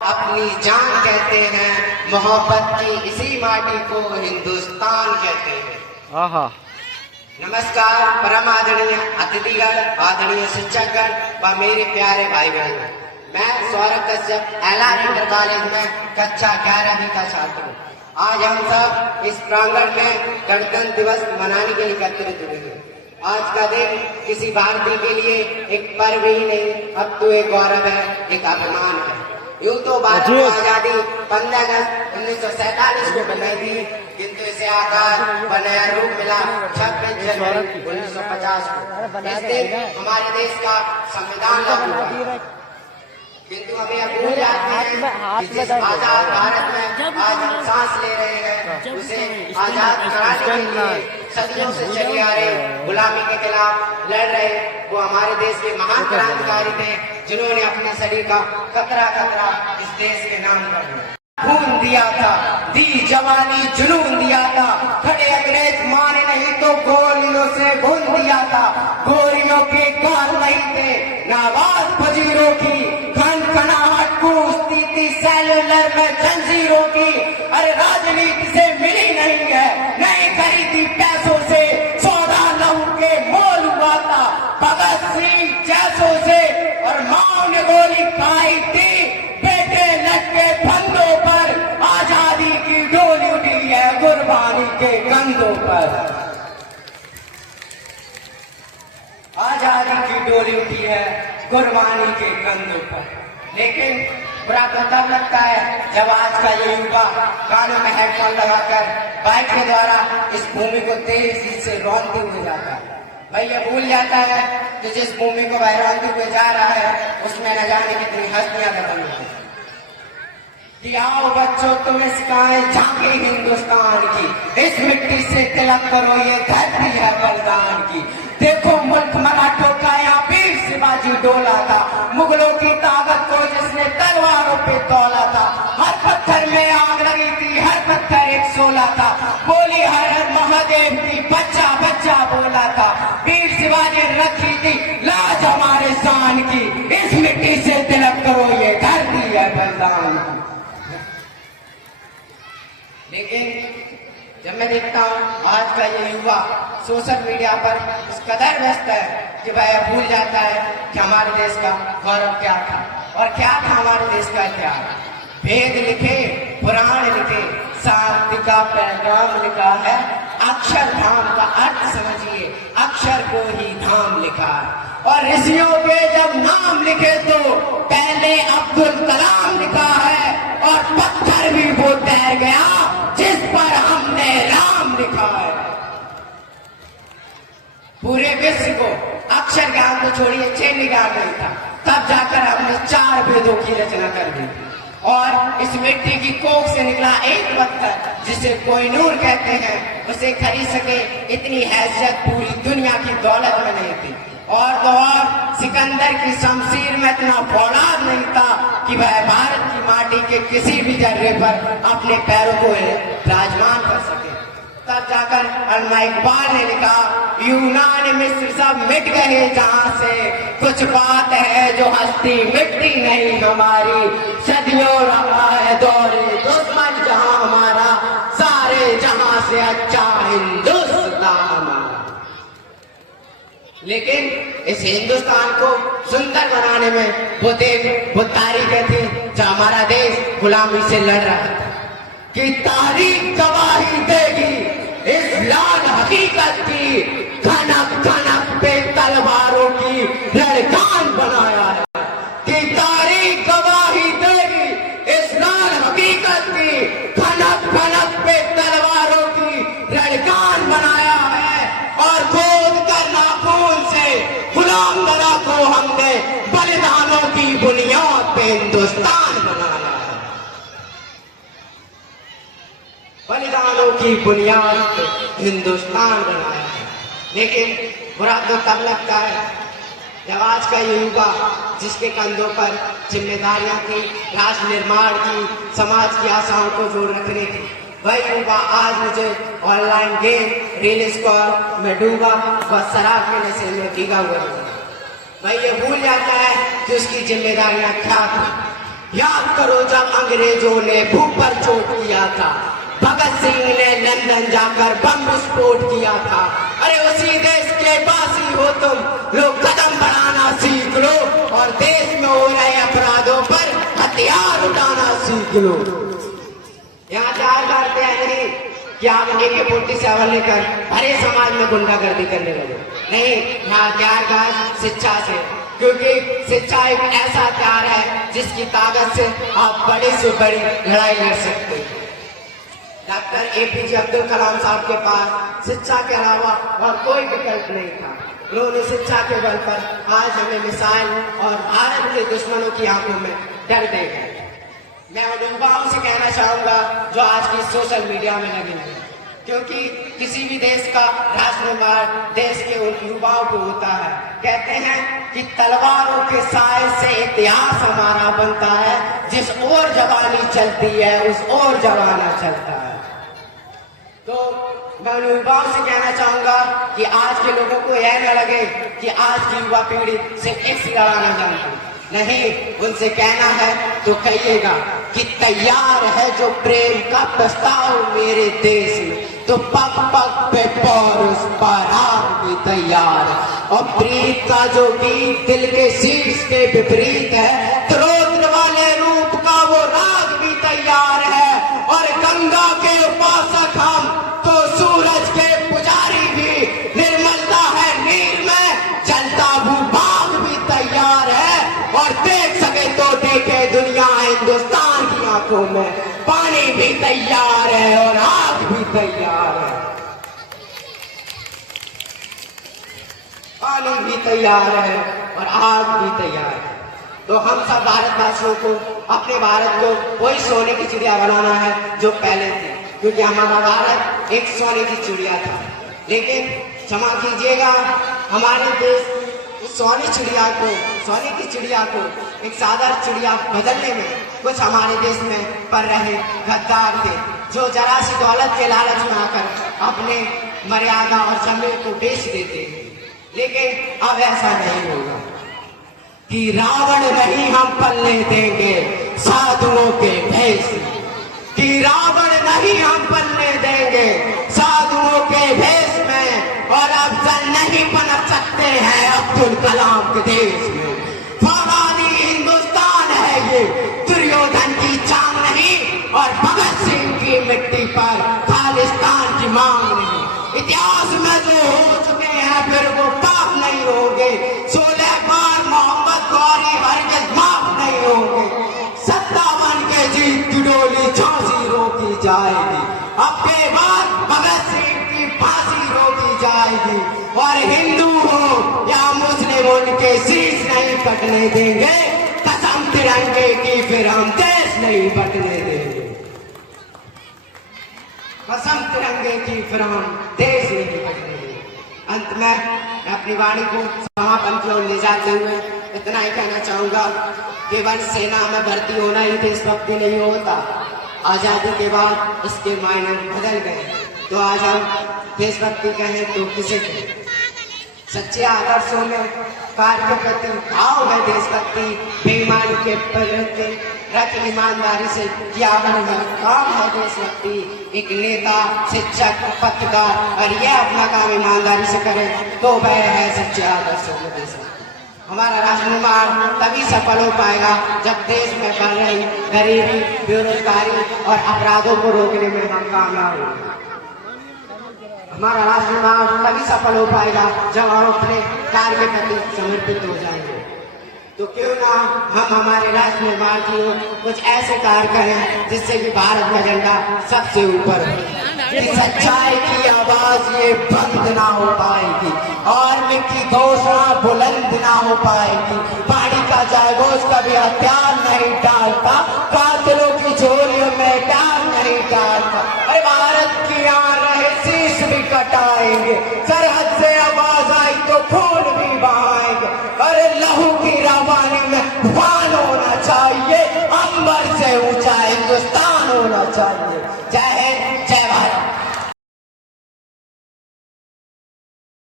अपनी जान कहते हैं, मोहब्बत की इसी माटी को हिंदुस्तान कहते हैं। आहा। नमस्कार परम आदरणीय अतिथिगण, आदरणीय शिक्षकगण व मेरे प्यारे भाई बहन, मैं Saurabh Kashyap LR inter college में कक्षा 11वीं का छात्र हूँ। आज हम सब इस प्रांगण में गणतंत्र दिवस मनाने के लिए एकत्रित हुए हैं। आज का दिन किसी भारतीय के लिए एक पर्व ही नहीं, अब तो एक गौरव है, एक अभिमान है। यूं तो भारत की आजादी 15 अगस्त 1947 को बनाई थी, किंतु इसे आकार व नया रूप मिला 26 जनवरी 1950 को। इस दिन हमारे देश का संविधान लागू हुआ, किंतु हमें अब भूल जाते हैं कि जिस आजाद भारत में आज हम सांस ले रहे हैं, उसे आजाद कराने के लिए सदियों से चली आ रही गुलामी के खिलाफ लड़ रहे वो हमारे देश के महान क्रांतिकारी थे, जिन्होंने अपने शरीर का कतरा कतरा इस देश के नाम कर दिया। खून दिया था, दी जवानी जुनून दिया था, खड़े अंग्रेज माने नहीं तो गोलियों से भून दिया था। गोलियों के गाल नहीं थे, नावाज फजीरों की खनखनाहट कूदती थी सेलुलर में जंजीरों की। अरे राजनीति से मिली नहीं है, नहीं खरीदी पैसों से, सौदा लहू के मोल हुआ था भगत सिंह जैसों से। और मां ने गोली खाई थी, बेटे लटके फंदों पर, आजादी की डोली उठी है कुर्बानी के कंधों पर। आजादी की डोली उठी है कुर्बानी के कंधों पर। लेकिन बुरा तो तब लगता है जब आज का ये युवा कानों में हेडफोन लगाकर बाइक के द्वारा इस भूमि को तेजी से रौंदते हुए जाता है। भाई ये भूल जाता है कि जिस भूमि को वह रौंदते हुए जा रहा है उसमें न जाने कितनी हस्तियां दफन हुई हैं। कि आओ बच्चों तुम्हें सिखाएं झांकी हिंदुस्तान की, इस मिट्टी से तिलक करो ये धरती है बलिदान की। देखो मुल्क मराठों का यहाँ वीर शिवाजी डोला था, मुगलों की ताकत को जिसने तलवारों पे तोला था। हर पत्थर में आग लगी थी, हर पत्थर एक सोला था, बोली हर हर महादेव की, बच्चा बच्चा बोला था। वीर शिवाजी रखी थी लाज हमारे शान की, इस मिट्टी से तिलक करो ये धरती है बलिदान की। लेकिन जब मैं देखता हूँ आज का ये युवा सोशल मीडिया पर इस कदर व्यस्त है कि वह भूल जाता है कि हमारे देश का गौरव क्या था और क्या था हमारे देश का इतिहास। वेद लिखे, पुराण लिखे, शांति का पैगाम लिखा है, अक्षर धाम का अर्थ समझिए, अक्षर को ही धाम लिखा है। और ऋषियों के जब नाम लिखे तो पहले अब्दुल कलाम लिखा है, और पत्थर भी वो तैर गया जिस पर हमने राम लिखा है। पूरे विश्व को अक्षर ज्ञान को छोड़िए चैन्य ज्ञान नहीं था, तब जाकर हमने 4 वेदों की रचना कर दी। और इस मिट्टी की कोख से निकला एक पत्थर जिसे कोहिनूर कहते हैं, उसे खरीद सके इतनी हैसियत पूरी दुनिया की दौलत में नहीं थी। और तो और सिकंदर की शमशीर में इतना फौलाद नहीं था कि वह भारत की माटी के किसी भी जर्रे पर अपने पैरों को विराजमान कर सके। तब जाकर अल्लामा इकबाल ने लिखा, यूनान मिस्र सब मिट गए जहां से, कुछ बात है जो हस्ती मिटती नहीं हमारी। सदियों रहा है दौरे दुश्मन जहां हमारा, सारे जहां से अच्छा हिंदुस्तान हमारा। लेकिन इस हिंदुस्तान को सुंदर बनाने में वो तारीखें थी जो हमारा देश गुलामी से लड़ रहा था। कि तारीख गवाही देगी इस लाल हकीकत की, खनक खनक पे तलवारों की लड़कान बनाया है। कि तारीख गवाही देगी इस लाल हकीकत की, खनक खनक पे तलवारों की लड़कान बनाया है। और खोद कर नाखून से गुलाम दरा को हमने बलिदानों की बुनियाद पे हिंदुस्तान बनाया है। बलिदानों की बुनियाद पे हिंदुस्तान बनाया है। लेकिन बुरा तो तब लगता है जब आज का ये युवा जिसके कंधों पर जिम्मेदारियां थी, राष्ट्र निर्माण की, समाज की आशाओं को जोड़ रखने की, वही युवा आज मुझे ऑनलाइन गेम, रील स्क्रॉल में डूबा व शराब के नशे में भीगा हुआ। वही ये भूल जाता है कि उसकी जिम्मेदारियां क्या थी। याद करो जब अंग्रेजों ने भूख पर चोट किया था, भगत सिंह ने लंदन जाकर बम विस्फोट किया था। अरे उसी देश के वासी हो तुम, लोग कदम बढ़ाना सीख लो और देश में हो रहे अपराधों पर हथियार उठाना सीख लो। यहाँ चार करते हैं नहीं कि आप AK-47 लेकर भरे समाज में गुंडागर्दी करने लगे, नहीं। यहाँ प्यार का शिक्षा से, क्योंकि शिक्षा एक ऐसा हथियार है जिसकी ताकत से आप बड़ी से बड़ी लड़ाई लड़ सकते हैं। डॉक्टर APJ अब्दुल कलाम साहब के पास शिक्षा के अलावा और कोई विकल्प नहीं था। उन्होंने शिक्षा के बल पर आज हमें मिसाइल और भारत के दुश्मनों की आंखों में डर दे गए। मैं उन युवाओं से कहना चाहूंगा जो आज की सोशल मीडिया में लगे हुए, क्योंकि किसी भी देश का राष्ट्र निर्माण देश के उन युवाओं को होता है। कहते हैं कि तलवारों के साए से इतिहास हमारा बनता है, जिस ओर जवानी चलती है उस ओर जमाना चलता है। तो मैं उन युवाओं से कहना चाहूंगा कि आज के लोगों को यह न लगे कि आज की युवा पीढ़ी सिर्फ एक लड़ाना जानती, नहीं। उनसे कहना है तो कहिएगा कि तैयार है जो प्रेम का प्रस्ताव मेरे देश में, तो पग पग पे पौरुष पराग भी तैयार है। और प्रीत का जो गीत दिल के शीर्ष के विपरीत है, त्रोत्र वाले रूप का वो राग भी तैयार है। और गंगा के उपासक हम तो सूरज के पुजारी भी, निर्मलता है नीर में जलता भूभाग भी तैयार है। और देख सके तो देखे दुनिया हिंदुस्तान की आंखों में, पानी भी तैयार है और आग भी तैयार है। पानी भी तैयार है और आग भी तैयार है। तो हम सब भारतवासियों को अपने भारत को वही सोने की चिड़िया बनाना है जो पहले थी, क्योंकि हमारा भारत एक सोने की चिड़िया था। लेकिन क्षमा कीजिएगा, हमारे देश उस सोने की चिड़िया को एक साधारण चिड़िया बदलने में कुछ हमारे देश में पड़ रहे गद्दार थे, जो जरा सी दौलत के लालच में आकर अपने मर्यादा और जमीन को बेच देते हैं। लेकिन अब ऐसा नहीं होगा कि रावण नहीं हम पलने देंगे साधुओं के भेष, कि रावण नहीं हम पलने देंगे साधुओं के भेष में। और अफजल नहीं पनप सकते हैं अब्दुल कलाम के देश में। फौलादी हिंदुस्तान है ये, दुर्योधन की चांद नहीं और भगत सिंह की मिट्टी पर खालिस्तान की मांग नहीं। इतिहास में जो हो चुके हैं फिर वो पाप नहीं होंगे। 16 बार मोहम्मद गौरी हरगिज़ माफ नहीं होंगे। 57 के जीत की डोली झांसी रोकी जाएगी, अब के बाद भगत सिंह की फांसी रोकी जाएगी। और हिंदू हो या मुस्लिम उनके शीश नहीं कटने देंगे, कसम तिरंगे की फिर हम देश नहीं बटने देंगे। कसम तिरंगे की फिर हम देश नहीं बटने देंगे। अंत में अपनी वाणी को समापन की ओर ले जाते हुए इतना ही कहना चाहूंगा, केवल सेना में भर्ती होना ही देशभक्ति नहीं होता। आजादी के बाद इसके मायने बदल गए। तो आज हम देशभक्ति कहें तो किसे कहें? सच्चे आदर्शों में कार्य के प्रति भाव है देशभक्ति। बेईमानी के प्रति रच ईमानदारी से किया हुआ काम है देशभक्ति। एक नेता, शिक्षक, पत्रकार और यह अपना काम ईमानदारी से करे तो वह है सच्चे आदर्शों में देशभक्ति। हमारा राष्ट्र निर्माण तभी सफल हो पाएगा जब देश में बढ़ रही गरीबी, बेरोजगारी और अपराधों को रोकने में हम कामयाब होंगे। हमारा राष्ट्र निर्माण तभी सफल हो पाएगा जब हम अपने कार्य के प्रति समर्पित हो जाएंगे। तो क्यों ना हम हमारे राष्ट्र निर्माण की ओर कुछ ऐसे कार्य करें जिससे कि भारत का झंडा सबसे ऊपर हो। सच्चाई की आवाज ये बंद ना हो पाएगी और की घोषणा बुलंद ना हो पाएगी। पहाड़ी का जयघोष कभी हथियार नहीं डालता।